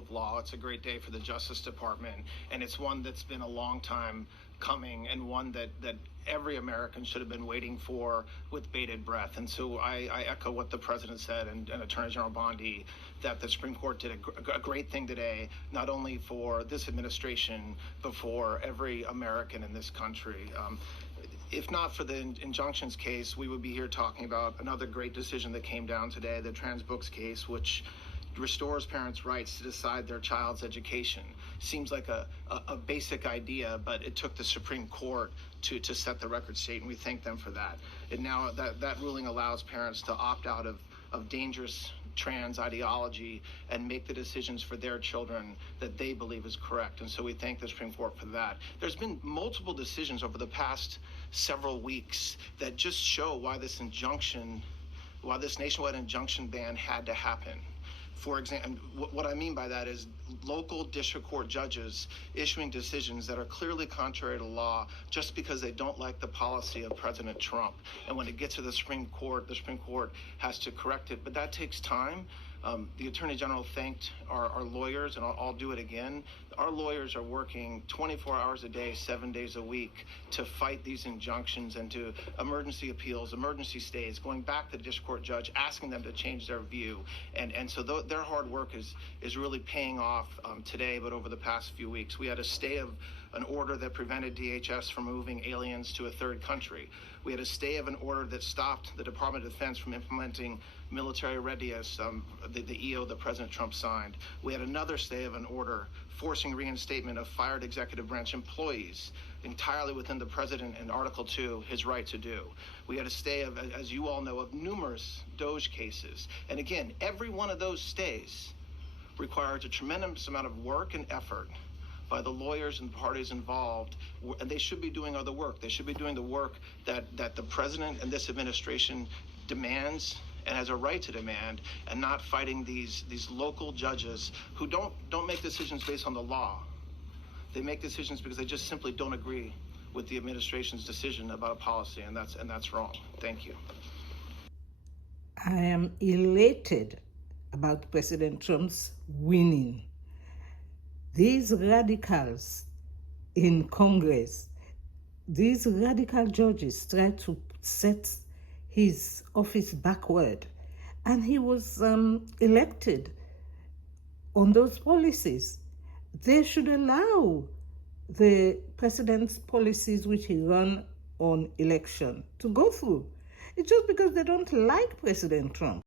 of law. It's a great day for the Justice Department, and it's one that's been a long time coming, and one that every American should have been waiting for with bated breath. And so I echo what the President said and Attorney General Bondi, that the Supreme Court did a great thing today, not only for this administration, but for every American in this country. If not for the injunctions case, we would be here talking about another great decision that came down today, the trans books case, which restores parents' rights to decide their child's education. Seems like a basic idea, but it took the Supreme Court to set the record straight, and we thank them for that. And now that ruling allows parents to opt out of dangerous trans ideology and make the decisions for their children that they believe is correct. And so we thank the Supreme Court for that. There's been multiple decisions over the past several weeks that just show why this nationwide injunction ban had to happen. For example, what I mean by that is local district court judges issuing decisions that are clearly contrary to law just because they don't like the policy of President Trump. And when it gets to the Supreme Court has to correct it. But that takes time. The Attorney General thanked our lawyers, and I'll do it again. Our lawyers are working 24 hours a day, 7 days a week to fight these injunctions and to emergency appeals, emergency stays, going back to the district court judge, asking them to change their view. And so their hard work is really paying off today, but over the past few weeks. We had a stay of an order that prevented DHS from moving aliens to a third country. We had a stay of an order that stopped the Department of Defense from implementing military readiness, the EO that President Trump signed. We had another stay of an order forcing reinstatement of fired executive branch employees entirely within the president in Article 2, his right to do. We had a stay of, as you all know, of numerous DOJ cases. And again, every one of those stays requires a tremendous amount of work and effort by the lawyers and parties involved, and they should be doing other work. They should be doing the work that the president and this administration demands and has a right to demand, and not fighting these local judges who don't make decisions based on the law. They make decisions because they just simply don't agree with the administration's decision about a policy, and that's wrong. Thank you. I am elated about President Trump's winning. These radicals in Congress, these radical judges tried to set his office backward, and he was elected on those policies. They should allow the president's policies which he ran on election to go through. It's just because they don't like President Trump.